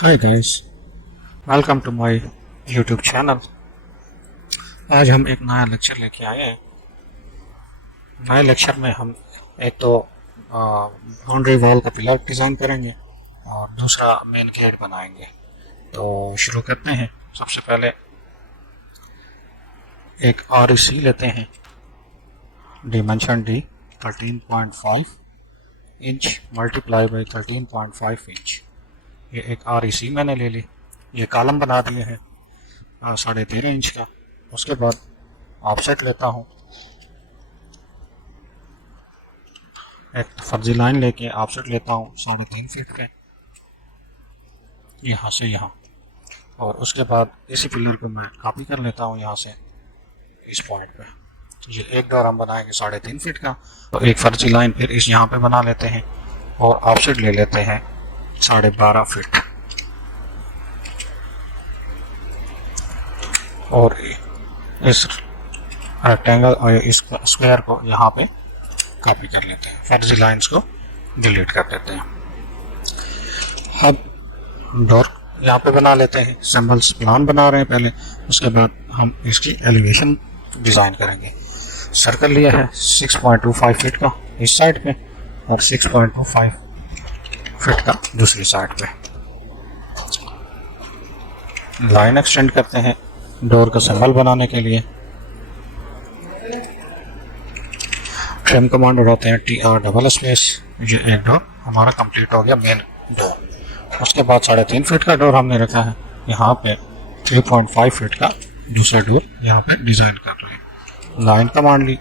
Hi guys, welcome to my YouTube channel. आज हम एक नया लेक्चर लेके आए हैं। नए लेक्चर में हम एक तो बाउंड्री वॉल का पिलर डिज़ाइन करेंगे और दूसरा मेन गेट बनाएंगे। तो शुरू करते हैं। सबसे पहले एक REC लेते हैं, dimension D 13.5 inch multiply by 13.5 inch. ये एक REC मैंने ले ली। ये कॉलम बना दिए हैं 13.5 इंच का। उसके बाद ऑफसेट लेता हूँ, एक फर्जी लाइन लेके ऑफसेट लेता हूँ 3.5 फीट के, यहाँ से यहाँ। और उसके बाद इसी पिलर को मैं कॉपी कर लेता हूँ यहाँ से इस पॉइंट पे। तो ये एक डोर हम बनाएंगे 3.5 फीट का। तो एक फर्जी लाइन फिर इस यहाँ पे बना लेते हैं और ऑफसेट ले लेते हैं 12.5 फीट। और इस रेक्टेंगल और इस स्क्वायर को यहाँ पे कॉपी कर लेते हैं, फर्जी लाइंस को डिलीट कर देते हैं। अब डोर यहाँ पे बना लेते हैं, सिंबल्स प्लान बना रहे हैं पहले। उसके बाद हम इसकी एलिवेशन डिज़ाइन करेंगे। सर्कल लिया है 6.25 फीट का इस साइड पे और 6.25 फीट का दूसरी साइड पे। लाइन एक्सटेंड करते हैं डोर का सिंबल बनाने के लिए। ट्रिम कमांड उठाते हैं TR_, ये एक डोर हमारा कंप्लीट हो गया, मेन डोर। उसके बाद 3.5 फीट का डोर हमने रखा है, यहाँ पे 3.5 फीट का दूसरा डोर यहाँ पे डिजाइन कर रहे हैं। लाइन कमांड ली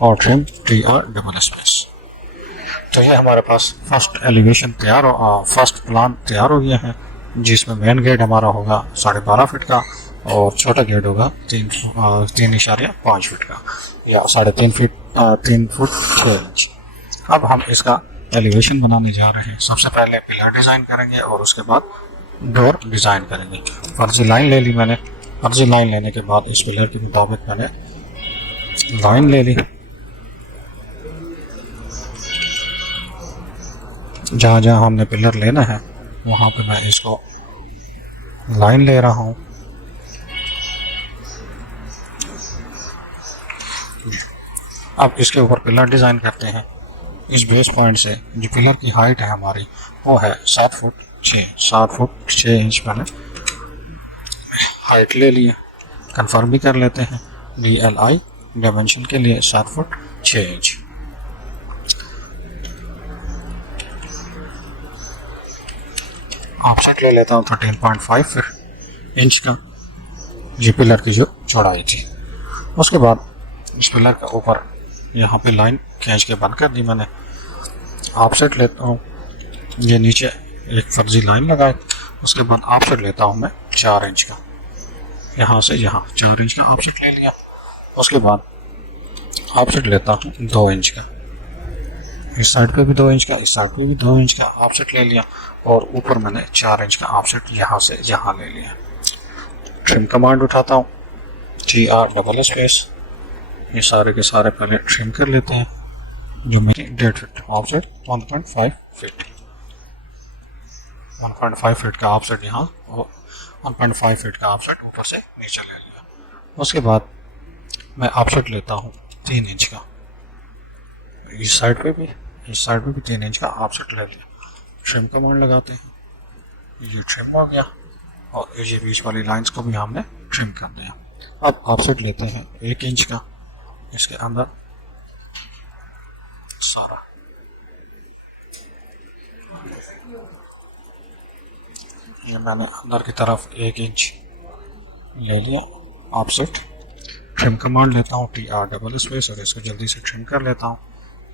और ट्रिम TR_। तो ये हमारे पास फर्स्ट एलिवेशन तैयार हो, फर्स्ट प्लान तैयार हो गया है, जिसमें मेन गेट हमारा होगा 12.5 फीट का और छोटा गेट होगा 3.5 फीट का, या 3.5 फीट 3 फुट 6 इंच। अब हम इसका एलिवेशन बनाने जा रहे हैं। सबसे पहले पिलर डिज़ाइन करेंगे और उसके बाद डोर डिज़ाइन करेंगे। फर्जी लाइन ले ली मैंने। फर्जी लाइन लेने के बाद इस पिलर के मुताबिक मैंने लाइन ले ली। जहाँ जहाँ हमने पिलर लेना है वहाँ पे मैं इसको लाइन ले रहा हूँ। अब इसके ऊपर पिलर डिज़ाइन करते हैं। इस बेस पॉइंट से जो पिलर की हाइट है हमारी वो है 7 फुट 6 इंच मैंने हाइट ले लिया। कंफर्म भी कर लेते हैं, DLI डायमेंशन के लिए 7 फुट 6 इंच। ऑफसेट ले लेता हूँ 13.5 इंच का, ये पिलर की जो चौड़ाई थी। उसके बाद इस पिलर के ऊपर यहाँ पे लाइन खींच के बंद कर दी मैंने। ऑफसेट लेता हूँ, ये नीचे एक फर्जी लाइन लगाए। उसके बाद ऑफसेट लेता हूँ मैं 4 इंच का, यहाँ से यहाँ 4 इंच का ऑफसेट ले लिया। उसके बाद ऑफसेट लेता हूँ 2 इंच का, इस साइड पे भी 2 इंच का, इस साइड पे भी 2 इंच का ऑफसेट ले लिया। और ऊपर मैंने 4 इंच का ऑफसेट यहाँ से यहाँ ले लिया। ट्रिम कमांड उठाता हूँ, TR_, ये सारे के सारे पहले ट्रिम कर लेते हैं। जो मेरी 1.5 फीट ऑफसेट 1.5 फीट 1.5 फीट का ऑफसेट यहाँ और 1.5 फीट का ऑफसेट ऊपर से नीचे ले लिया। उसके बाद मैं ऑफसेट लेता हूँ 3 इंच का, इस साइड पे भी 3 इंच का ऑफसेट ले लिया। ट्रिम कमांड लगाते हैं, ये ट्रिम हो गया और ये बीच वाली लाइंस को भी हमने ट्रिम कर दिया। अब ऑफसेट लेते हैं 1 इंच का, इसके अंदर सारा ये मैंने अंदर की तरफ 1 इंच ले लिया ऑफसेट। ट्रिम कमांड लेता हूँ TR_, और इसको जल्दी से ट्रिम कर लेता हूँ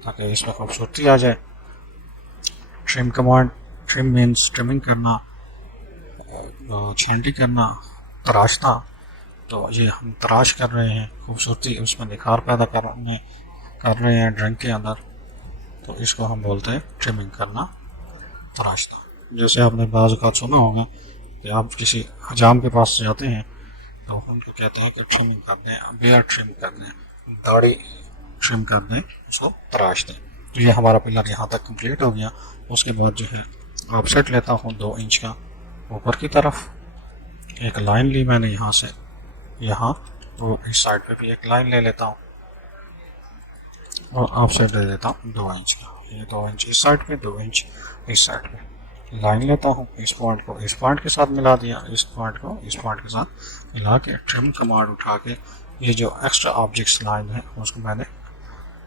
ताकि इसमें खूबसूरती आ जाए। Trim command, trim means trimming करना, छांटी करना, तराशना। तो ये हम तराश कर रहे हैं, खूबसूरती उसमें निखार पैदा कर रहे हैं ड्राइंग के अंदर। तो इसको हम बोलते हैं ट्रिमिंग करना, तराशना। जैसे आपने बाज़ औक़ात सुना होगा कि आप किसी हजाम के पास जाते हैं तो उनको कहते हैं कि ट्रिमिंग कर दें, बियर ट्रिम कर दें, दाढ़ी ट्रिम कर दें, उसको तराश दें। तो ये हमारा पिलर यहाँ तक कंप्लीट हो गया। उसके बाद जो है ऑफसेट लेता हूँ 2 इंच का ऊपर की तरफ, एक लाइन ली मैंने यहाँ से यहाँ, तो इस साइड पे भी एक लाइन ले लेता हूँ और ऑफसेट ले लेता हूँ 2 इंच का। ये 2 इंच इस साइड पे, 2 इंच इस साइड पे लाइन लेता हूँ। इस पॉइंट को इस पॉइंट के साथ मिला दिया, इस पॉइंट को इस पॉइंट के साथ मिला के ट्रिम कमांड उठा के ये जो एक्स्ट्रा ऑब्जेक्ट्स लाइन है उसको मैंने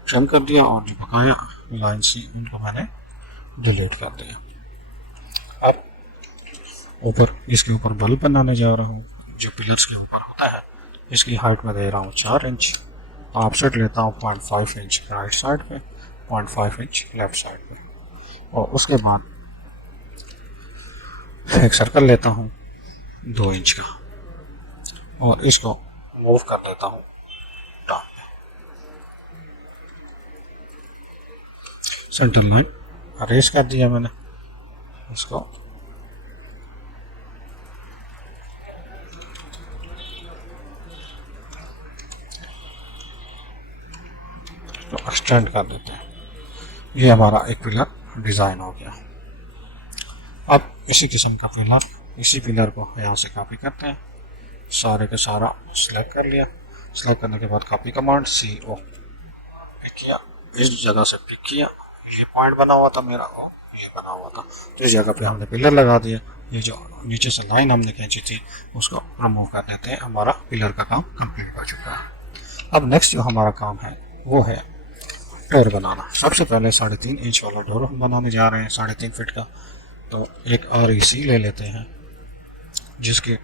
ट्रिम कर दिया और जो बकाया लाइन सी उनको मैंने डिलीट कर दिया। अब ऊपर इसके ऊपर बल्ब बनाने जा रहा हूँ जो पिलर्स के ऊपर होता है। इसकी हाइट में दे रहा हूँ 4 इंच, ऑफसेट लेता हूँ 0.5 इंच राइट साइड पे, 0.5 इंच लेफ्ट साइड पे, और उसके बाद एक सर्कल लेता हूँ 2 इंच का और इसको मूव कर देता हूँ टॉप पे। सेंटर लाइन अरेज कर दिया मैंने इसको, तो एक्सटेंड कर देते हैं। ये हमारा एक पिलर डिज़ाइन हो गया। अब इसी किस्म का पिलर, इसी पिलर को यहाँ से कॉपी करते हैं, सारे का सारा सिलेक्ट कर लिया। सिलेक्ट करने के बाद कॉपी कमांड CO पिक किया, इस जगह से पिक किया, ये पॉइंट बना हुआ था मेरा और ये बना हुआ था, तो इस जगह पे हमने पिलर लगा दिया। ये जो नीचे से लाइन हमने खींची थी उसको रिमूव कर देते हैं। हमारा पिलर का काम कंप्लीट हो चुका है। अब नेक्स्ट जो हमारा काम है वो है डोर बनाना। सबसे पहले 3.5 इंच वाला डोर हम बनाने जा रहे हैं, 3.5 फीट का। तो एक REC ले लेते हैं जिसकी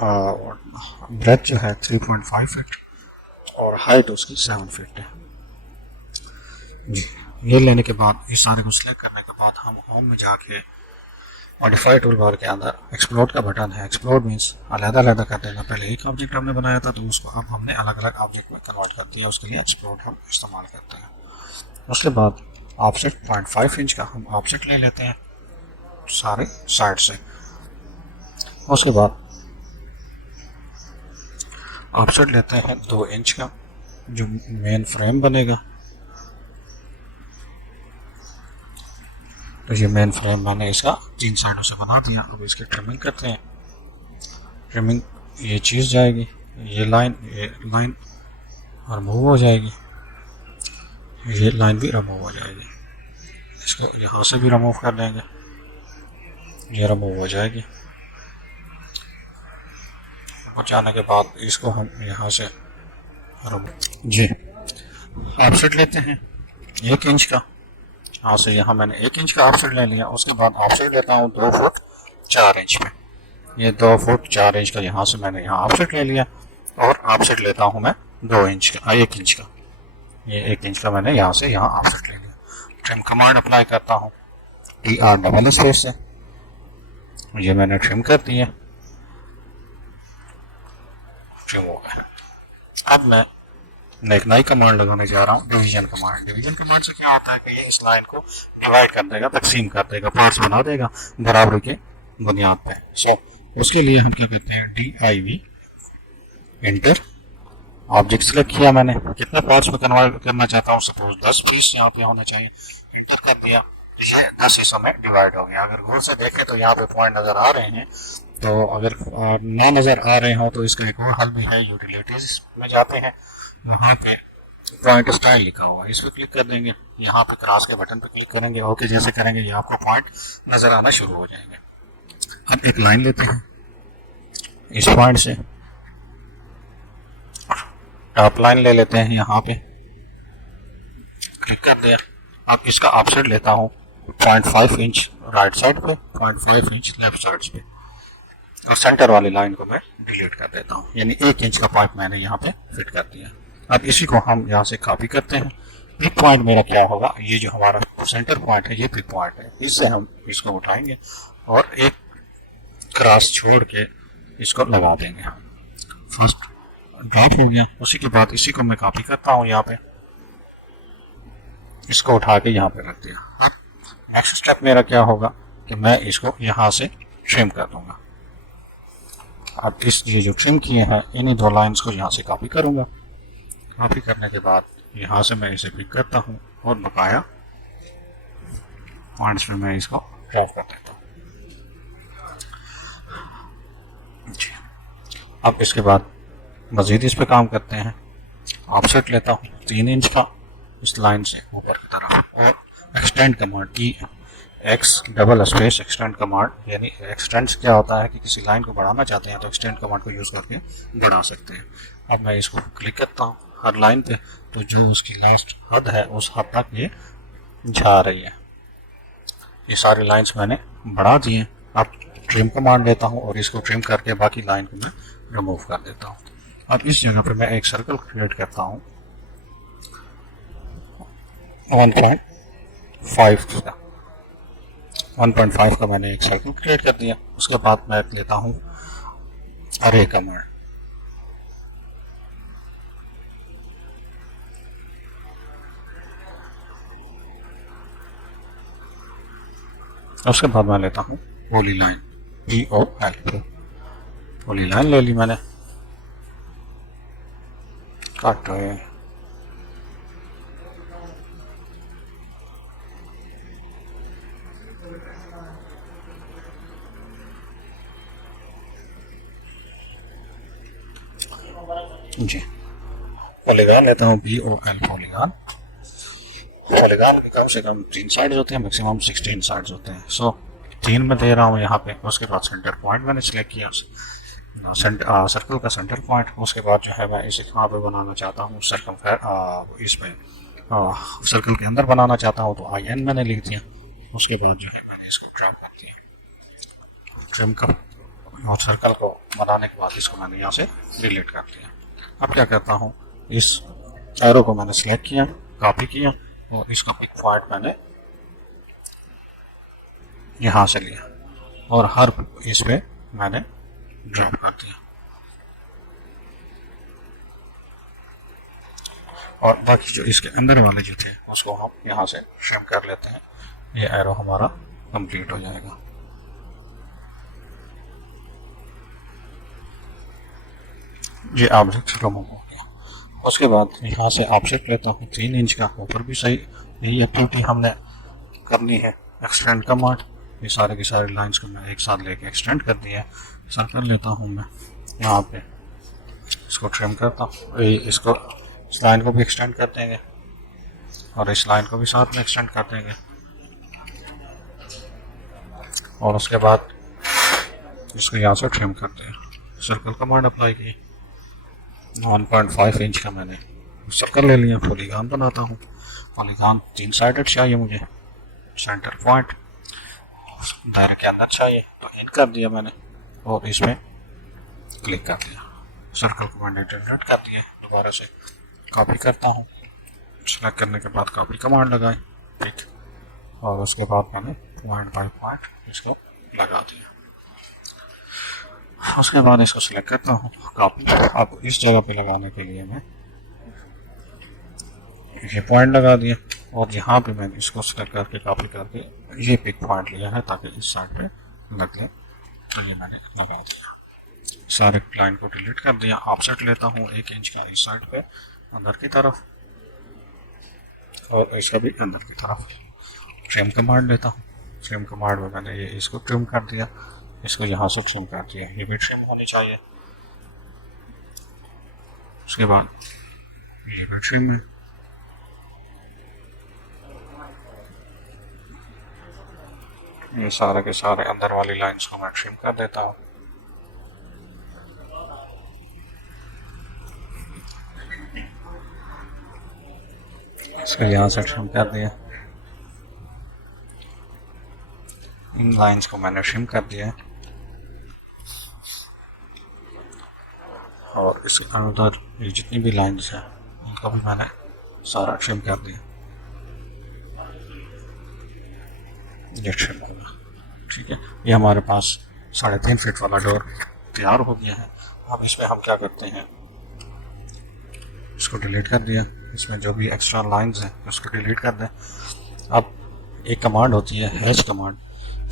ब्रेथ जो है 3.5 फीट और हाइट उसकी 7 फीट है जी। ये लेने के बाद इस सारे को सिलेक्ट करने के बाद हम होम में जाके मॉडिफाई टूल बार के अंदर एक्सप्लोड का बटन है। एक्सप्लोड मीन्स अलग-अलग कर देगा। पहले एक ऑब्जेक्ट हमने बनाया था तो उसको अब हमने अलग-अलग ऑब्जेक्ट में कन्वर्ट कर दिया, उसके लिए एक्सप्लोड हम इस्तेमाल करते हैं। उसके बाद ऑफसेट 0.5 इंच का हम ऑफसेट ले लेते हैं सारे साइड से। उसके बाद ऑफसेट लेते हैं 2 इंच का जो मेन फ्रेम बनेगा। तो ये मेन फ्रेम मैंने इसका 3 साइडों से बना दिया। अब इसकी ट्रिमिंग करते हैं। ट्रिमिंग ये चीज़ जाएगी, ये लाइन रिमूव हो जाएगी, ये लाइन भी रिमूव हो जाएगी। इसको यहाँ से भी रिमूव कर देंगे, ये रिमूव हो जाएगी। जाने के बाद इसको हम यहाँ से जी ऑफसेट लेते हैं 1 इंच का। यहाँ से यहाँ मैंने 1 इंच का ऑफसेट ले लिया। उसके बाद ऑफसेट लेता हूँ 2 फुट 4 इंच में। ये 2 फुट 4 इंच का यहाँ से मैंने यहाँ ऑफसेट ले लिया और ऑफसेट लेता हूँ मैं 2 इंच का, 1 इंच का। ये 1 इंच का मैंने यहाँ से यहाँ ऑफसेट ले लिया। ट्रिम कमांड अप्लाई करता हूँ TR से, ये मैंने ट्रिम कर दिया, ट्रिम हो गया। अब मैं एक नई कमांड लगाने जा रहा हूँ, डिवीजन कमांड। डिवीजन कमांड से क्या होता है कि ये इस लाइन को डिवाइड कर देगा, तकसीम कर देगा, पार्ट्स बना देगा बराबरी के बुनियाद पे। उसके लिए हम क्या करते हैं, DIV इंटर ऑब्जेक्ट सेलेक्ट किया मैंने, कितने पार्ट्स में कन्वर्ट करना चाहता हूँ, सपोज 10 पीस यहाँ पे होना चाहिए। इंटर कर दिया, 10 हिस्सों में डिवाइड हो गया। अगर गौर से देखें तो यहाँ पे पॉइंट नजर आ रहे हैं, तो अगर ना नजर आ रहे हो तो इसका एक और हल भी है। यूटिलिटीज में जाते हैं, वहाँ पे पॉइंट स्टाइल लिखा हुआ है, इस पर क्लिक कर देंगे। यहाँ पे क्रॉस के बटन पे क्लिक करेंगे, ओके जैसे करेंगे ये आपको पॉइंट नजर आना शुरू हो जाएंगे। अब एक लाइन लेते हैं इस पॉइंट से, टॉप लाइन ले लेते हैं, यहाँ पे क्लिक कर दिया। अब इसका ऑफसेट लेता हूँ 0.5 इंच राइट साइड पे, 0.5 इंच लेफ्ट साइड पे, और सेंटर वाली लाइन को मैं डिलीट कर देता हूँ। यानी 1 इंच का पॉइंट मैंने यहाँ पे फिट कर दिया। अब इसी को हम यहाँ से कॉपी करते हैं। पिक पॉइंट मेरा क्या होगा, ये जो हमारा सेंटर पॉइंट है ये पिक पॉइंट है, इससे हम इसको उठाएंगे और एक क्रॉस छोड़ के इसको लगा देंगे। फर्स्ट ड्रॉप हो गया। उसी के बाद इसी को मैं कॉपी करता हूँ, यहाँ पे इसको उठा के यहाँ पे रख दिया। अब नेक्स्ट स्टेप मेरा क्या होगा कि मैं इसको यहाँ से ट्रिम कर दूंगा। अब ये जो ट्रिम किए हैं इन्हीं 2 लाइंस को यहाँ से कॉपी करूंगा। कॉपी करने के बाद यहाँ से मैं इसे पिक करता हूँ और बकाया पॉइंट्स में मैं इसको ड्राइव कर देता हूँ जी। अब इसके बाद मज़ीद इस पे काम करते हैं। ऑफसेट लेता हूँ 3 इंच का इस लाइन से ऊपर की तरफ, और extend command E X double space extend command, यानी एक्सटेंड क्या होता है कि किसी लाइन को बढ़ाना चाहते हैं तो एक्सटेंड कमांड को यूज़ करके बढ़ा सकते हैं। अब मैं इसको क्लिक करता हूँ हर लाइन पे, तो जो उसकी लास्ट हद है उस हद तक ये जा रही है। ये सारी लाइंस मैंने बढ़ा दी हैं। अब ट्रिम कमांड लेता हूँ और इसको ट्रिम करके बाकी लाइन को मैं रिमूव कर देता हूँ। अब इस जगह पे मैं एक सर्कल क्रिएट करता हूँ 1.5 का मैंने एक सर्कल क्रिएट कर दिया। उसके बाद मैं लेता हूँ अरे कमांड, उसके बाद मैं लेता हूँ पॉलीलाइन POL, पॉलीलाइन ले ली मैंने। काट रहे हैं जी। पॉलीगॉन लेता हूँ POL पॉलीगॉन। पॉलीगॉन में कम से कम 3 साइड्स होते हैं, मैक्सिमम 16 साइड्स होते हैं। सो 3 में दे रहा हूँ यहाँ पे। उसके बाद सेंटर पॉइंट मैंने सिलेक्ट किया, सर्कल का सेंटर पॉइंट। उसके बाद जो है मैं इसे कहाँ पे बनाना चाहता हूँ, इसमें सर्कल के अंदर बनाना चाहता हूँ, तो IN मैंने लिख दिया। उसके बाद जो है मैंने इसको ड्रैग कर दिया ट्रिम का, और सर्कल को बनाने के बाद इसको मैंने यहाँ से डिलीट कर दिया। अब क्या करता हूँ, इस एरो को मैंने सिलेक्ट किया, कॉपी किया, और इसका पिक पॉइंट मैंने यहाँ से लिया और हर इस पे मैंने ड्रॉप कर दिया। और बाकी जो इसके अंदर वाले जो थे उसको हम यहाँ से ट्रिम कर लेते हैं। ये एरो हमारा कंप्लीट हो जाएगा। ये ऑब्जेक्ट रिमूव हो गया। उसके बाद यहाँ से ऑब्जेक्ट लेता हूँ 3 इंच का, ऊपर भी सही यही एक्टिविटी हमने करनी है। एक्सटेंड कमांड, ये सारे की सारी लाइंस को मैं एक साथ लेके एक्सटेंड कर दिया। सर्कल लेता हूँ मैं यहाँ पे, इसको ट्रिम करता हूँ, इसको इस लाइन को भी एक्सटेंड कर देंगे और इस लाइन को भी साथ में एक्सटेंड कर देंगे। और उसके बाद इसको यहाँ से ट्रिम कर दें। सर्कल कमांड अप्लाई की, 1.5 इंच का मैंने सर्कल ले लिया। पॉलीगॉन बनाता हूँ। पॉलीगॉन 3 साइडेड चाहिए मुझे। सेंटर पॉइंट दायरे के अंदर चाहिए, तो हिट कर दिया मैंने और इसमें क्लिक कर दिया। सर्कल को मैंने डिलीट कर दिया। दोबारा से कॉपी करता हूँ, सेलेक्ट करने के बाद कॉपी कमांड लगाए, ठीक, और उसके बाद मैंने पॉइंट बाय पॉइंट इसको लगा दिया। उसके बाद इसको सिलेक्ट करता हूँ, कॉपी। अब इस जगह पे लगाने के लिए मैं ये पॉइंट लगा दिया और यहाँ पे मैंने इसको सिलेक्ट करके कॉपी करके ये पिक पॉइंट लिया है ताकि इस साइड पे लगे, तो ये मैंने लगा दिया। सारे लाइन को डिलीट कर दिया। ऑफसेट लेता हूँ 1 इंच का इस साइड पे अंदर की तरफ और इसका भी अंदर की तरफ। ट्रिम कमांड लेता हूँ। ट्रिम कमांड में मैंने ये इसको ट्रिम कर दिया, इसको यहाँ से ट्रिम कर दिया, ये भी ट्रिम होनी चाहिए। उसके बाद ये भी ट्रिम है। ये सारे के सारे अंदर वाली लाइंस को मैं ट्रिम कर देता हूँ। इसको यहाँ से ट्रिम कर दिया। इन लाइंस को मैंने ट्रिम कर दिया और इसके अंदर ये जितनी भी लाइंस हैं उनको भी मैंने सारा ट्रिम कर दिया। ये ट्रिम होगा, ठीक है। ये हमारे पास 3.5 फीट वाला डोर तैयार हो गया है। अब इसमें हम क्या करते हैं, इसको डिलीट कर दिया। इसमें जो भी एक्स्ट्रा लाइंस हैं उसको डिलीट कर दें। अब एक कमांड होती है हैच कमांड,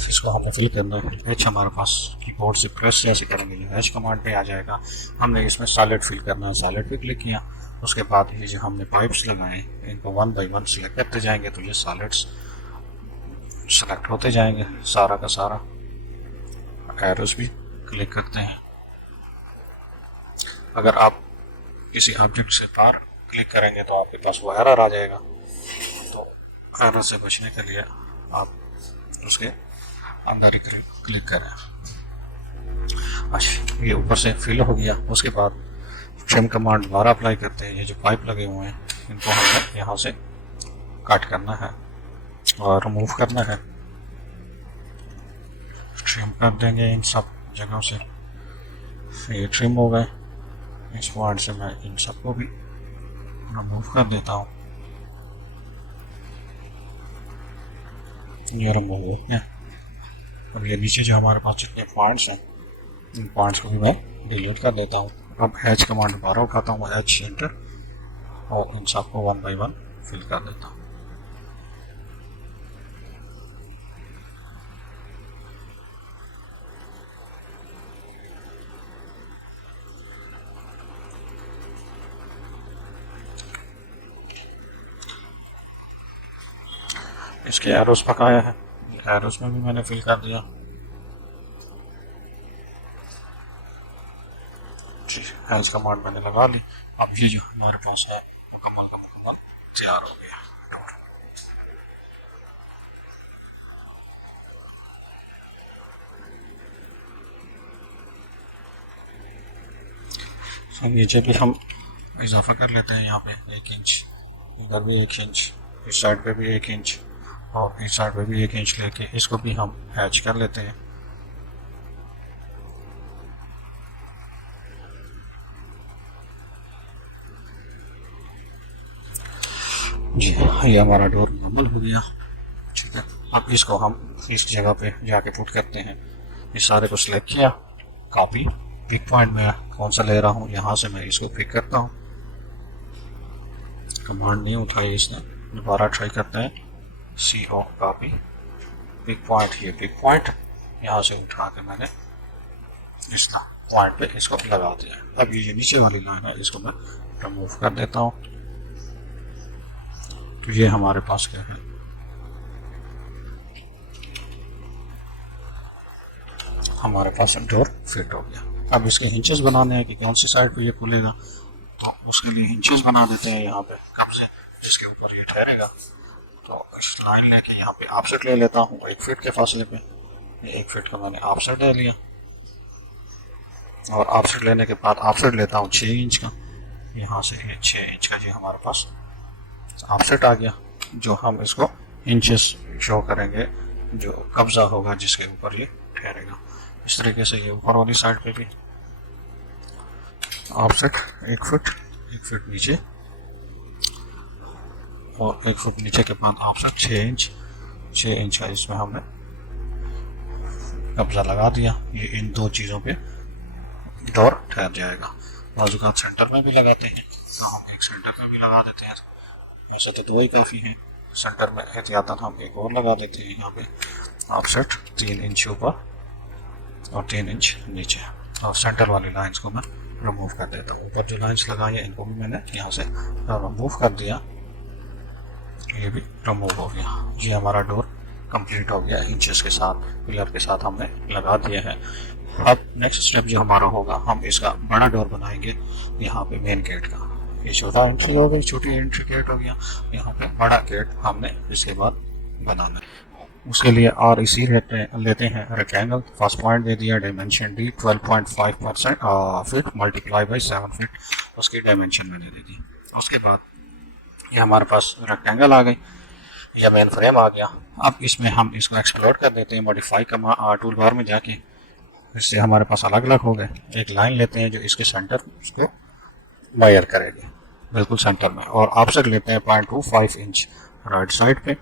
इसको हमने फिल करना है। हैच हमारे पास कीबोर्ड से प्रेस जैसे करेंगे जो हैच कमांड पे आ जाएगा। हमने इसमें सॉलिड फिल करना है, सॉलिड पे क्लिक किया। उसके बाद ये जो हमने पाइप्स लगाए इनको 1 बाय 1 सिलेक्ट करते जाएंगे तो ये सॉलिड्स सेलेक्ट होते जाएंगे सारा का सारा। एरोस भी क्लिक करते हैं। अगर आप किसी ऑब्जेक्ट से बाहर क्लिक करेंगे तो आपके पास वो एरर आ जाएगा, तो एरर से बचने के लिए आप उसके अंदर ही क्लिक करें। अच्छा, ये ऊपर से फिल हो गया। उसके बाद ट्रिम कमांड दोबारा अप्लाई करते हैं। ये जो पाइप लगे हुए हैं इनको हमें यहाँ से कट करना है और रिमूव करना है। ट्रिम कर देंगे इन सब जगहों से। ये ट्रिम हो गए। इस पॉइंट से मैं इन सबको भी रिमूव कर देता हूँ। ये रिमूव हो गया। अब ये नीचे जो हमारे पास जितने पॉइंट्स हैं इन पॉइंट्स को भी मैं डिलीट कर देता हूँ। अब एच कमांड दोबारा उठाता हूँ, एच एंटर, और इन सबको 1 by 1 फिल कर देता हूँ। इसके एरोस पकाया है, एरोस में भी मैंने फिल कर दिया। हेल्थ कमांड मैंने लगा ली। अब ये जो हमारे पास है मुकम्मल का मुकम्मल तैयार हो गया। नीचे भी हम इजाफा कर लेते हैं। यहाँ पे 1 इंच, इधर भी 1 इंच, इस साइड पे भी 1 इंच और इस साइड पे भी 1 इंच लेके इसको भी हम हैच कर लेते हैं। जी, ये हमारा डोर मुकम्मल हो गया। ठीक है, अब इसको हम इस जगह पे जाके पुट करते हैं। इस सारे को सिलेक्ट किया, कॉपी, पिक पॉइंट में कौन सा ले रहा हूँ यहाँ से मैं इसको पिक करता हूँ। कमांड नहीं उठाई इसने, दोबारा ट्राई करते हैं। CO कॉपी, पिक पॉइंट, ये पिक पॉइंट यहाँ से उठा के मैंने इस पॉइंट पे इसको लगा दिया। अब ये नीचे वाली लाइन है इसको मैं रिमूव कर देता हूँ। तो ये हमारे पास क्या है, हमारे पास डोर फिट हो गया। अब इसके हिंचेस बनाने हैं कि कौन सी साइड पे ये खुलेगा, तो उसके लिए हिंचेस बना देते हैं यहाँ पे कब से जिसके ऊपर ये ठहरेगा। तो इस लाइन लेके यहाँ पे ऑफसेट ले लेता हूँ 1 फीट के फासले पे। 1 फीट का मैंने ऑफसेट ले लिया और ऑफसेट लेने के बाद ऑफसेट लेता हूँ 6 इंच का। यहाँ से ये 6 इंच का जी हमारे पास ऑफसेट आ गया, जो हम इसको इंचेस शो करेंगे जो कब्जा होगा जिसके ऊपर ये ठहरेगा। इस तरीके से ये ऊपर वाली साइड पे भी ऑफसेट 1 फुट नीचे और 1 फुट नीचे के बाद ऑफसेट 6 इंच का इसमें हमने कब्जा लगा दिया। ये इन 2 चीज़ों पे डोर ठहर जाएगा। बाजूकात सेंटर में भी लगाते हैं, तो हम एक सेंटर में भी लगा देते हैं। वैसे तो 2 ही काफ़ी हैं, सेंटर में एहतियातन हम एक और लगा देते हैं। यहाँ पे ऑफसेट 3 इंच ऊपर और 3 इंच नीचे, और सेंटर वाली लाइंस को मैं रिमूव कर देता हूँ। ऊपर जो लाइंस लगाई है इनको भी मैंने यहाँ से रिमूव कर दिया। ये भी रिमूव हो गया। ये हमारा डोर कंप्लीट हो गया। इंचेस के साथ, पिलर के साथ हमने लगा दिया है। अब नेक्स्ट स्टेप जो हमारा होगा, हम इसका बड़ा डोर बनाएंगे। यहाँ पे मेन गेट का ये छोटा एंट्री हो गई, छोटी एंट्री गेट हो गया। यहाँ पे बड़ा गेट हमने इसके बाद बनाना है। उसके लिए REC लेते हैं रेक्टेंगल। फर्स्ट पॉइंट दे दिया, dimension D 12.5% feet multiply by 7 feet, उसकी डायमेंशन मैंने दे दी। उसके बाद ये हमारे पास रेक्टेंगल आ गई या मेन फ्रेम आ गया। अब इसमें हम इसको एक्सप्लोर कर देते हैं मॉडिफाई का टूल बार में जाके। इससे हमारे पास अलग अलग हो गए। एक लाइन लेते हैं जो इसके सेंटर उसको वायर करेगी बिल्कुल सेंटर में, और ऑफसेट लेते हैं 0.25 इंच राइट साइड पे,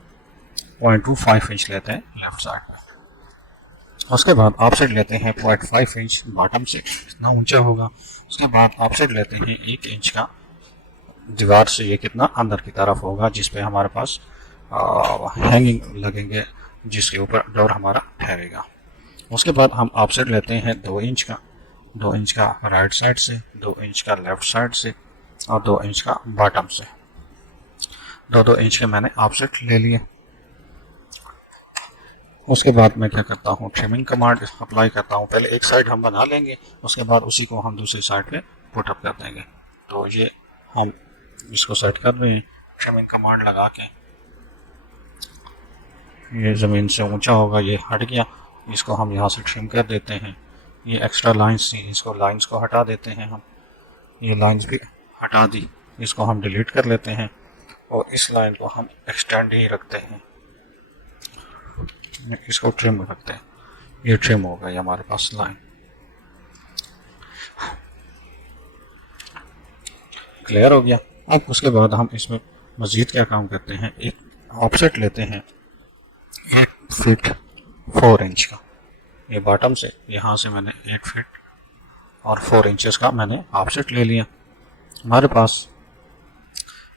0.25 इंच लेते हैं लेफ्ट साइड पे। उसके बाद ऑफसेट लेते हैं 0.5 इंच बॉटम से, कितना ऊंचा होगा। उसके बाद ऑफसेट लेते हैं 1 इंच का दीवार से, ये कितना अंदर की तरफ होगा जिस पे हमारे पास हैंगिंग लगेंगे, जिसके ऊपर डोर हमारा ठहरेगा। उसके बाद हम ऑफसेट लेते हैं 2 इंच का, 2 इंच का राइट साइड से, 2 इंच का लेफ्ट साइड से और 2 इंच का बॉटम से। 2-2 इंच के मैंने ऑफसेट ले लिए। उसके बाद मैं क्या करता हूँ, ट्रिमिंग कमांड अप्लाई करता हूँ। पहले एक साइड हम बना लेंगे, उसके बाद उसी को हम दूसरी साइड पे पुट अप कर देंगे। तो ये हम इसको सेट कर रहे हैं ट्रिमिंग कमांड लगा के। ये ज़मीन से ऊंचा होगा, ये हट गया, इसको हम यहाँ से ट्रिम कर देते हैं। ये एक्स्ट्रा लाइंस थी, इसको लाइंस को हटा देते हैं हम। ये लाइंस भी हटा दी, इसको हम डिलीट कर लेते हैं और इस लाइन को हम एक्सटेंड ही रखते हैं, इसको ट्रिम रखते हैं। ये ट्रिम हो गई हमारे पास लाइन। क्लियर हो गया। अब उसके बाद हम इसमें मज़ीद क्या काम करते हैं, एक ऑफसेट लेते हैं 8 फीट 4 इंच का। ये बॉटम से यहाँ से मैंने 8 फीट और 4 इंचेस का मैंने ऑफसेट ले लिया। हमारे पास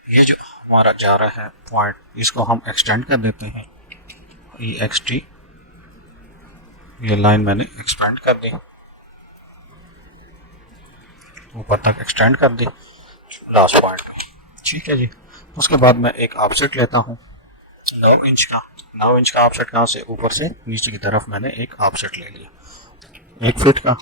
ये जो हमारा जा रहा है पॉइंट, इसको हम एक्सटेंड कर देते हैं। ये एक्सटी, ये लाइन मैंने एक्सपेंड कर दी, ऊपर तक एक्सटेंड कर दी लास्ट पॉइंट पे। ठीक है जी। उसके बाद मैं एक ऑफसेट लेता हूँ 9 इंच का। 9 इंच का ऑफसेट कहाँ से, ऊपर से नीचे की तरफ मैंने एक ऑफसेट ले लिया 1 फीट का,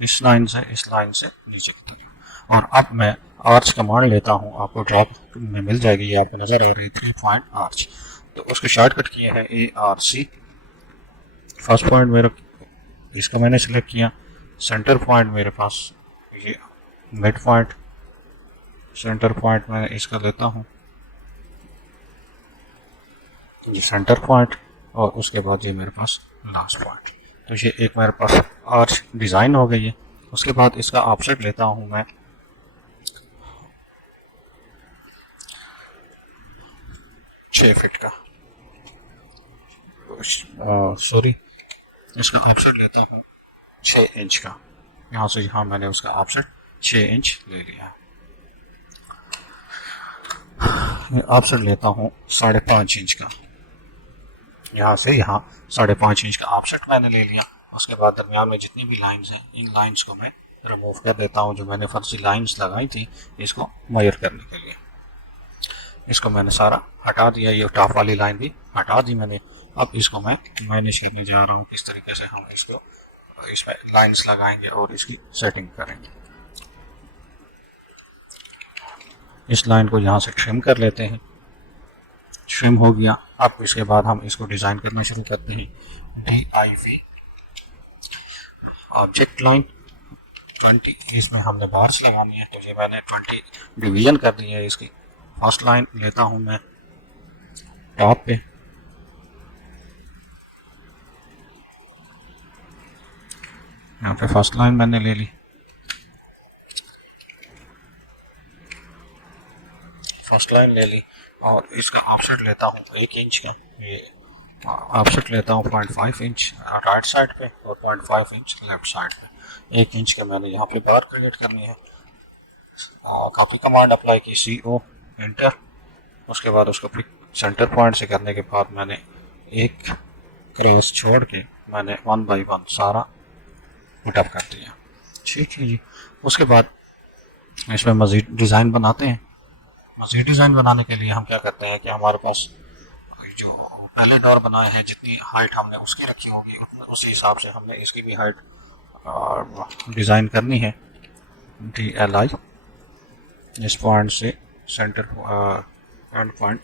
इस लाइन से नीचे की तरफ। और अब मैं आर्च कमांड लेता हूँ, आपको ड्रॉप में मिल जाएगी, ये आपको नजर आ रही है 3 पॉइंट आर्च। तो उसके शॉर्टकट किए हैं ARC। फर्स्ट पॉइंट मेरा, इसका मैंने सिलेक्ट किया। सेंटर पॉइंट मेरे पास ये मिड पॉइंट, सेंटर पॉइंट मैं इसका लेता हूँ, ये सेंटर पॉइंट, और उसके बाद ये मेरे पास लास्ट पॉइंट। तो ये एक मेरे पास आर्च डिज़ाइन हो गई है। उसके बाद इसका ऑफसेट लेता हूँ मैं 6 फीट का, सॉरी, इसका ऑफसेट लेता हूँ 6 इंच का। यहाँ से यहाँ मैंने उसका ऑफसेट 6 इंच ले लिया। ऑफसेट लेता हूँ 5.5 इंच का, यहाँ से यहाँ 5.5 इंच का ऑफसेट मैंने ले लिया। उसके बाद दरमियान में जितनी भी लाइंस हैं, इन लाइंस को मैं रिमूव कर देता हूँ, जो मैंने फर्जी लाइंस लगाई थी इसको मेजर करने के लिए। इसको मैंने सारा हटा दिया, ये टॉप वाली लाइन भी हटा दी मैंने। अब इसको मैं मैनेज करने जा रहा हूँ किस तरीके से हम इसको इसमें लाइंस लगाएंगे और इसकी सेटिंग करेंगे। इस लाइन को यहाँ से ट्रिम कर लेते हैं, ट्रिम हो गया। अब इसके बाद हम इसको डिज़ाइन करना शुरू करते हैं। DIV ऑब्जेक्ट लाइन 20, इसमें हमने बार्स लगानी है, तो ये मैंने 20 डिवीजन कर दी है इसकी। फर्स्ट लाइन लेता हूँ मैं टॉप पे, यहाँ पे फर्स्ट लाइन मैंने ले ली, फर्स्ट लाइन ले ली, और इसका ऑफसेट लेता हूँ 1 इंच का। ये ऑफसेट लेता हूँ 0.5 इंच राइट साइड पे और 0.5 इंच लेफ्ट साइड पे। 1 इंच के मैंने यहाँ पे बार क्रिएट करनी है। कॉपी कमांड अप्लाई की, CO एंटर। उसके बाद उसको फिर सेंटर पॉइंट से करने के बाद मैंने एक क्रॉस छोड़ के मैंने 1 बाई 1 सारा पुटअप कर दिया। ठीक है जी। उसके बाद इसमें मज़ीद डिज़ाइन बनाते हैं। मज़ीद डिज़ाइन बनाने के लिए हम क्या करते हैं कि हमारे पास जो पहले डोर बनाए हैं, जितनी हाइट हमने उसकी रखी होगी उसी हिसाब से हमने इसकी भी हाइट डिज़ाइन करनी है। DLI, इस पॉइंट से centre point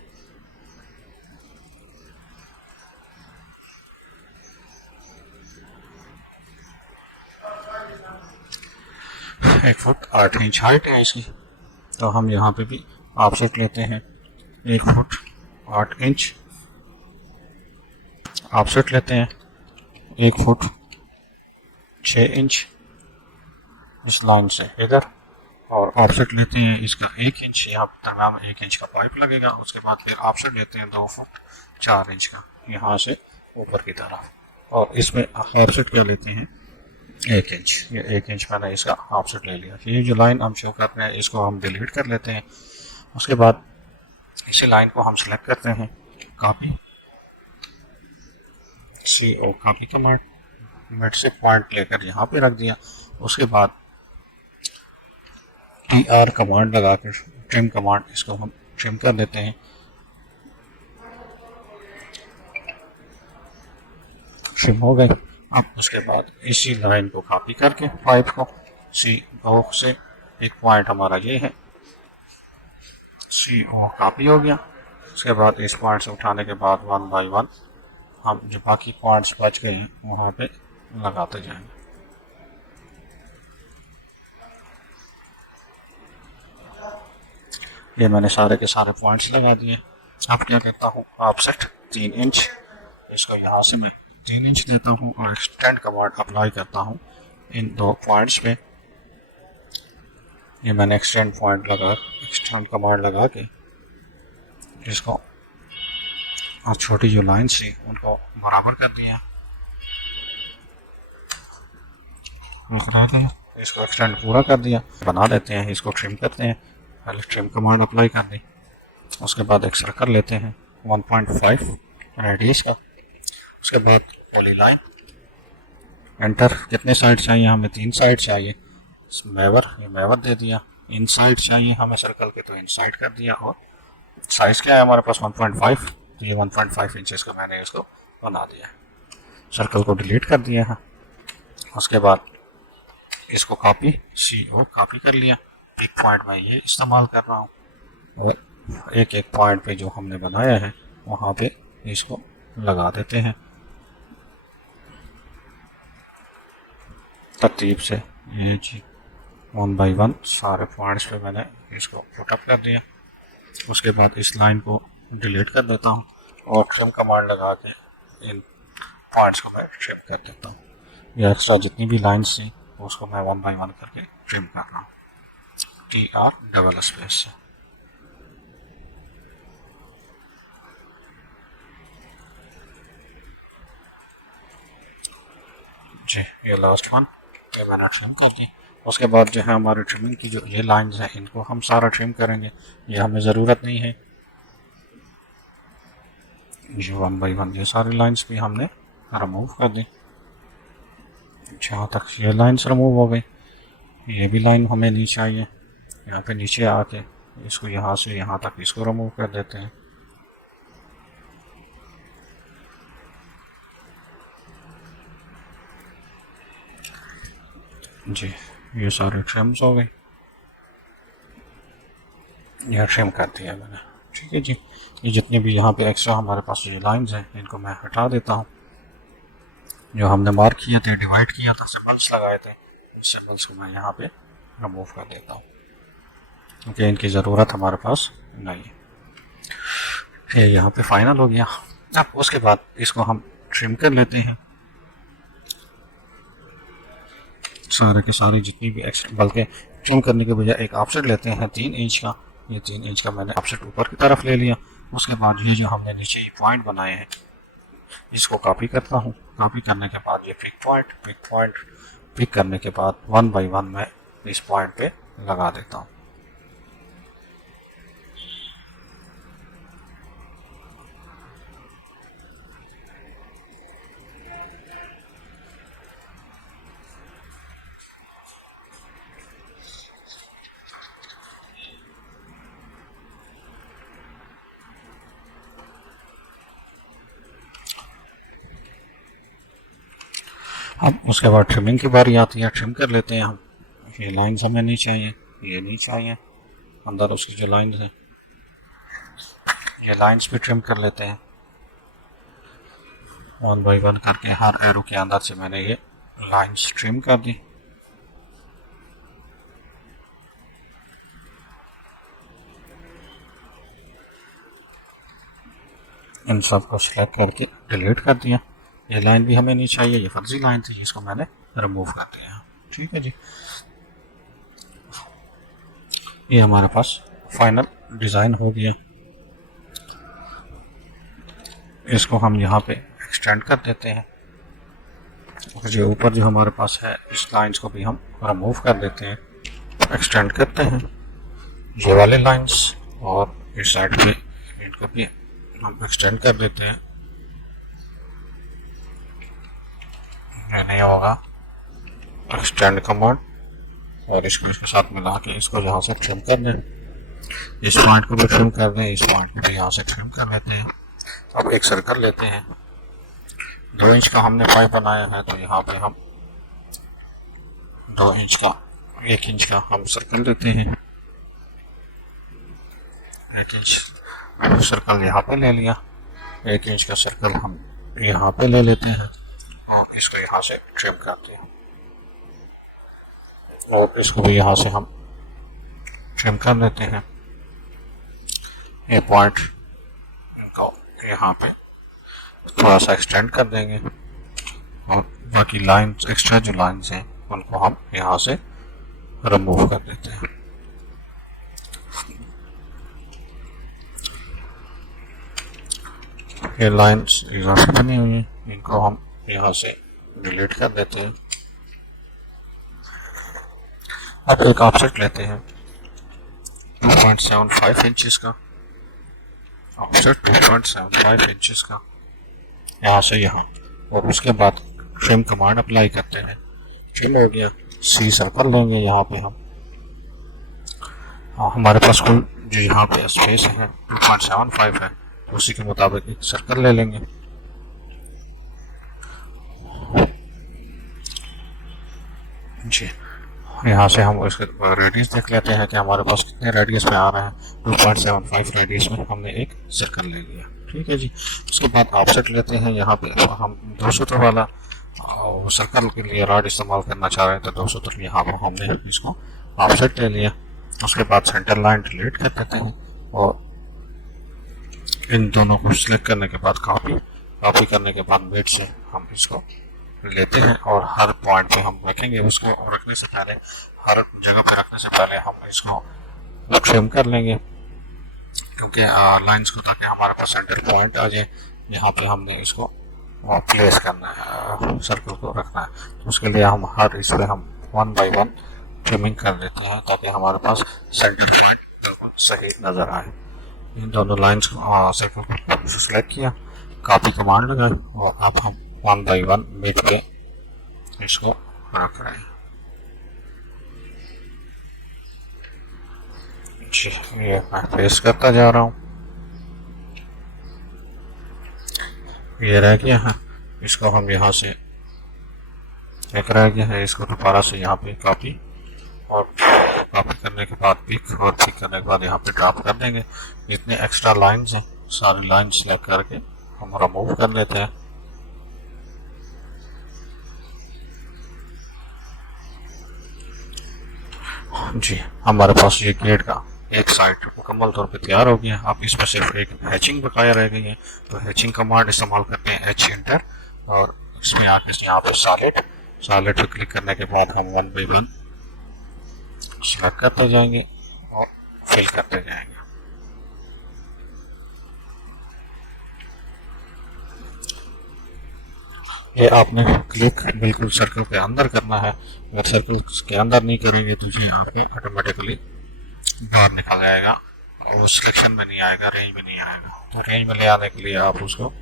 1 foot 8 inch height है इसकी। तो हम यहाँ पे भी ऑफसेट लेते हैं 1 फुट 8 इंच, ऑफसेट लेते हैं 1 फुट 6 इंच इस लाइन से इधर, और ऑफसेट लेते हैं इसका 1 इंच, यहाँ दरम्यान में 1 इंच का पाइप लगेगा। उसके बाद फिर ऑफसेट लेते हैं 2 फुट 4 इंच का, यहाँ से ऊपर की तरफ, और इसमें ऑफसेट क्या लेते हैं 1 इंच। ये 1 इंच मैंने इसका ऑफसेट ले लिया। ये जो लाइन हम शो कर रहे हैं इसको हम डिलीट कर लेते हैं। उसके बाद इसी लाइन को हम सिलेक्ट करते हैं, copy, CO copy command, mid से पॉइंट लेकर यहाँ पे रख दिया। उसके बाद TR कमांड लगाकर ट्रिम कमांड, इसको हम ट्रिम कर देते हैं। ट्रिम हो गई। अब उसके बाद इसी लाइन को कॉपी करके पाइप को सी ओ से एक पॉइंट हमारा ये है, सी ओ कॉपी हो गया। उसके बाद इस पॉइंट से उठाने के बाद 1 बाई 1 हम जो बाकी पॉइंट्स बच गए हैं वहाँ पे लगाते जाएंगे। ये मैंने सारे के सारे पॉइंट्स लगा दिए। अब क्या कहता हूँ, ऑफसेट 3 इंच, इसको यहाँ से मैं 3 इंच देता हूँ और एक्सटेंड कमांड अप्लाई करता हूँ इन दो पॉइंट्स पे। ये मैंने एक्सटेंड कमांड लगा के इसको और छोटी जो लाइन्स थी उनको बराबर कर दिया। इसको एक्सटेंड पूरा कर दिया। बना लेते हैं, इसको ट्रिम करते हैं। पहले ट्रिम कमांड अप्लाई कर दी, उसके बाद एक सर्कल लेते हैं 1.5 रेडियस का। उसके बाद पॉली लाइन एंटर। कितने साइड चाहिए हमें? 3 साइड चाहिए। मेवर दे दिया। इन साइड चाहिए हमें सर्कल के, तो इन साइड कर दिया। और साइज क्या है हमारे पास? 1.5। तो ये 1.5 इंचेस का मैंने इसको बना दिया। सर्कल को डिलीट कर दिया है। उसके बाद इसको कॉपी कर लिया। एक पॉइंट में ये इस्तेमाल कर रहा हूँ और एक पॉइंट पे जो हमने बनाया है वहाँ पे इसको लगा देते हैं तरतीब से। ये जी 1 बाई 1 सारे पॉइंट्स पे मैंने इसको पुटअप कर दिया। उसके बाद इस लाइन को डिलीट कर देता हूँ और ट्रिम कमांड लगा के इन पॉइंट्स को मैं ट्रिम कर देता हूँ। ये एक्स्ट्रा जितनी भी लाइन्स थी उसको मैं 1 बाई 1 करके ट्रिम कर रहा हूँ TR डबल स्पेस से। जी ये लास्ट वन ये मैंने ट्रिम कर दी। उसके बाद जो है हमारे ट्रिमिंग की जो ये लाइन्स हैं इनको हम सारा ट्रिम करेंगे, ये हमें ज़रूरत नहीं है। ये 1 बाई 1 ये सारी लाइन्स भी हमने रिमूव कर दी। जहाँ तक ये लाइन्स रिमूव हो गई, ये भी लाइन हमें नहीं चाहिए। यहाँ पे नीचे आके इसको यहाँ से यहाँ तक इसको रिमूव कर देते हैं। जी ये सारे ट्रिम्स हो गए, यह ट्रिम कर दिया मैंने। ठीक है जी, ये जितने भी यहाँ पे एक्स्ट्रा हमारे पास ये लाइंस हैं इनको मैं हटा देता हूँ। जो हमने मार्क किए थे, डिवाइड किया था, सिंबल्स लगाए थे, इस सिंबल्स को मैं यहाँ पे रिमूव कर देता हूँ क्योंकि इनकी ज़रूरत हमारे पास नहीं है। ये यहाँ पे फाइनल हो गया। अब उसके बाद इसको हम ट्रिम कर लेते हैं सारे के सारे जितनी भी एक्स्ट्रा, बल्कि ट्रिम करने के बजाय एक ऑफसेट लेते हैं 3 इंच का। ये 3 इंच का मैंने ऑफसेट ऊपर की तरफ ले लिया। उसके बाद ये जो हमने नीचे पॉइंट बनाए हैं इसको कॉपी करता हूँ। कॉपी करने के बाद ये पिक पॉइंट पिक करने के बाद 1 बाई 1 मैं इस पॉइंट पे लगा देता हूँ। अब उसके बाद ट्रिमिंग की बारी आती है। ट्रिम कर लेते हैं हम। ये लाइंस हमें नहीं चाहिए, ये नहीं चाहिए, अंदर उसकी जो लाइंस हैं ये लाइंस भी ट्रिम कर लेते हैं। 1 बाई 1 करके हर एरो के अंदर से मैंने ये लाइंस ट्रिम कर दी। इन सब को सिलेक्ट करके डिलीट कर दिया। ये लाइन भी हमें नहीं चाहिए, ये फर्जी लाइन थी, इसको मैंने रिमूव कर दिया। ठीक है जी, ये हमारे पास फाइनल डिज़ाइन हो गया। इसको हम यहाँ पे एक्सटेंड कर देते हैं। जो ऊपर जो हमारे पास है इस लाइंस को भी हम रिमूव कर देते हैं, एक्सटेंड करते हैं ये वाले लाइंस, और इस साइड पे इनको भी हम एक्सटेंड कर देते हैं। ये नहीं होगा, एक्सटेंड कमांड और इसको इसके साथ मिला के इसको यहाँ से ट्रिम कर दें। इस पॉइंट को भी ट्रिम कर दें, इस पॉइंट को भी यहाँ से ट्रिम कर लेते हैं। अब एक सर्कल लेते हैं 2 इंच का हमने पाइप बनाया है, तो यहाँ पे हम 2 इंच का 1 इंच का हम सर्कल देते हैं। 1 इंच सर्कल यहाँ पे ले लिया, 1 इंच का सर्कल हम यहाँ पे ले लेते हैं और इसको यहाँ से ट्रिम करते हैं और इसको भी यहाँ से हम ट्रिम कर लेते हैं। ये पॉइंट इनको यहाँ पे थोड़ा सा एक्सटेंड कर देंगे और बाकी लाइंस, एक्स्ट्रा जो लाइंस हैं उनको हम यहाँ से रिमूव कर देते हैं। ये लाइंस इजाफी बनी हुई हैं, इनको हम यहाँ से डिलीट कर देते हैं। अब एक ऑफसेट लेते हैं 2.75 इंचेस का, ऑफसेट 2.75 इंचेस का यहाँ से यहाँ, और उसके बाद ट्रिम कमांड अप्लाई करते हैं। ट्रिम हो गया, सी सर्कल लेंगे यहाँ पे हम, हमारे पास कुल जो यहाँ पे स्पेस है 2.75 है, तो उसी के मुताबिक एक सर्कल ले लेंगे। जी यहाँ से हम इसके रेडियस देख लेते हैं कि हमारे पास कितने रेडियस में आ रहे हैं। 2.75 रेडियस में हमने एक सर्कल ले लिया, ठीक है जी। उसके बाद ऑफसेट लेते हैं, यहाँ पे हम 200 वाला सर्कल के लिए रॉड इस्तेमाल करना चाह रहे हैं, तो 200 यहाँ पर हमने इसको ऑफसेट ले लिया। उसके बाद सेंटर लाइन डिलीट कर देते हैं और इन दोनों को सिलेक्ट करने के बाद कॉपी करने के बाद मेट से हम इसको लेते हैं और हर पॉइंट पे हम रखेंगे उसको, और रखने से पहले हर जगह पे रखने से पहले हम इसको ट्रिम कर लेंगे, क्योंकि लाइंस को, ताकि हमारे पास सेंटर पॉइंट आ जाए। यहाँ पे हमने इसको प्लेस करना है, सर्कल को रखना है, तो उसके लिए हम हर इस पे हम 1 बाय 1 ट्रिमिंग कर देते हैं, ताकि हमारे पास सेंटर पॉइंट बिल्कुल सही नजर आए। इन दोनों लाइंस को सर्कल को सिलेक्ट किया, कॉपी कमांड लगाई और अब हम 1 बाय 1 मिड पे इसको रख रहे हैं। जी ये मैं पेस्ट करता जा रहा हूँ, ये रह गया है। इसको हम यहाँ से एक रह गया है, इसको दोबारा से यहाँ पे कॉपी करने के बाद पिक करने के बाद यहाँ पे ड्रॉप कर देंगे। जितने एक्स्ट्रा लाइंस हैं सारी लाइन सिलेक्ट करके हम रिमूव कर लेते हैं। जी हमारे पास ये गेट का एक साइड मुकम्मल तौर पे तैयार हो गया। अब इसमें सिर्फ एक हैचिंग बकाया रह गई है, तो हैचिंग कमांड इस्तेमाल करते हैं H एंटर, और इसमें आके यहाँ पे सॉलिड पे क्लिक करने के बाद हम 1 बाय 1 सिलेक्ट करते जाएंगे और फिल करते जाएंगे। ये आपने क्लिक बिल्कुल सर्कल के अंदर करना है, अगर सर्कल के अंदर नहीं करेंगे तो ये आपके ऑटोमेटिकली बाहर निकल जाएगा और सिलेक्शन में नहीं आएगा, रेंज में नहीं आएगा। तो रेंज में ले आने के लिए आप उसको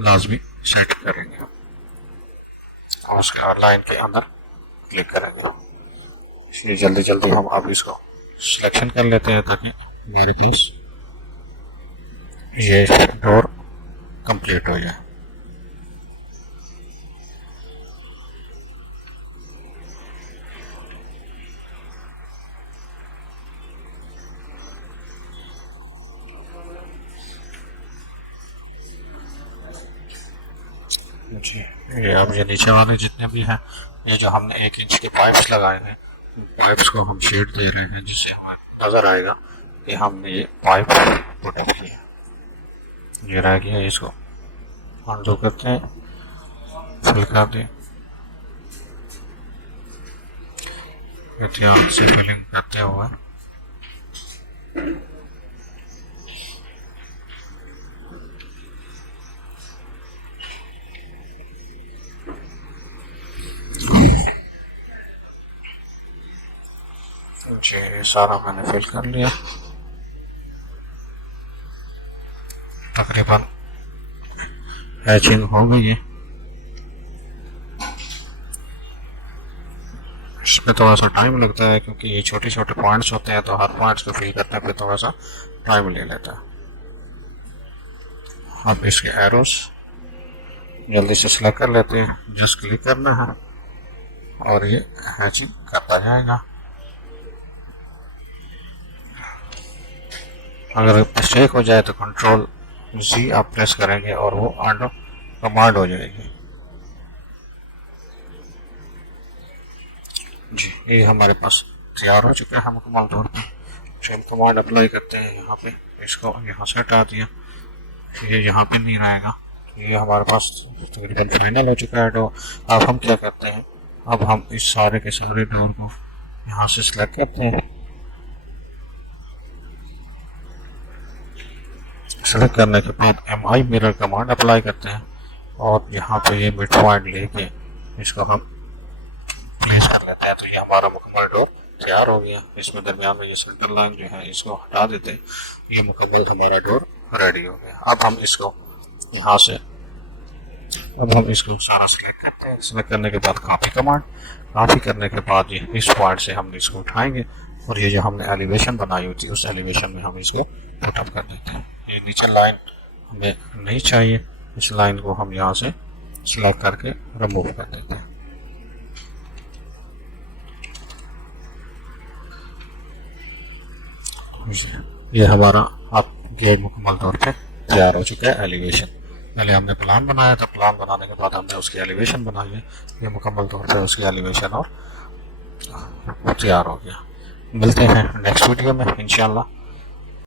लाजमी सेट करेंगे और उसके लाइन के अंदर क्लिक करेंगे। इसलिए जल्दी हम अब इसको सिलेक्शन कर लेते हैं ताकि मेरे पास ये डोर कंप्लीट हो जाए। जी ये अब ये नीचे वाले जितने भी हैं, ये जो हमने 1 इंच के पाइप्स लगाए हैं, पाइप्स को हम शेड दे रहे हैं जिससे हमें नजर आएगा कि हमने ये पाइप पुट किया। ये रह गया, इसको अनडू करते हैं, फिल कर दें, ध्यान से फिलिंग करते हुए जी सारा मैंने फिल कर लिया। तकरीबन हैचिंग हो गई है। इसमें थोड़ा सा टाइम लगता है क्योंकि ये छोटे छोटे पॉइंट्स होते हैं, तो हर पॉइंट्स को फिल करने पे थोड़ा सा टाइम ले लेता है। अब इसके एरोस जल्दी से सिलेक्ट कर लेते हैं, जस्ट क्लिक करना है और ये हैचिंग करता जाएगा। अगर मिस्टेक हो जाए तो कंट्रोल जी आप प्रेस करेंगे और वो ऑटो कमांड हो जाएगी। जी ये हमारे पास तैयार हो चुका है मुकम्मल तौर पर। फ्रेम कमांड अप्लाई करते हैं यहाँ पे, इसको यहाँ से हटा दिया, ये यहाँ पे नहीं रहेगा। ये हमारे पास तकरीबन फाइनल हो चुका है डोर। अब हम क्या करते हैं, अब हम इस सारे के सारे डोर को यहाँ से सिलेक्ट करते हैं। सेलेक्ट करने के बाद MI मिरर कमांड अप्लाई करते हैं और यहाँ पे ये मिड पॉइंट लेके इसको हम प्लेस कर लेते हैं। तो ये हमारा मुकम्मल डोर तैयार हो गया। इसमें दरमियान में ये सेंटर लाइन जो है इसको हटा देते हैं, ये मुकम्मल हमारा डोर रेडी हो गया। अब हम इसको यहाँ से सारा सिलेक्ट करते हैं। सिलेक्ट करने के बाद कॉपी कमांड, कॉपी करने के बाद ये इस पॉइंट से हम इसको उठाएंगे और ये जो हमने एलिवेशन बनाई हुई थी उस एलिवेशन में हम इसको पुट अप कर देते हैं। ये नीचे लाइन हमें नहीं चाहिए, इस लाइन को हम यहाँ से सिलेक्ट करके रिमूव कर देते हैं। ये हमारा अब गेट मुकम्मल तौर पे तैयार हो चुका है एलिवेशन। पहले हमने प्लान बनाया था, प्लान बनाने के बाद हमने उसकी एलिवेशन बनाई है। ये मुकम्मल तौर पे उसकी एलिवेशन और तैयार हो गया। मिलते हैं नेक्स्ट वीडियो में इंशाल्लाह।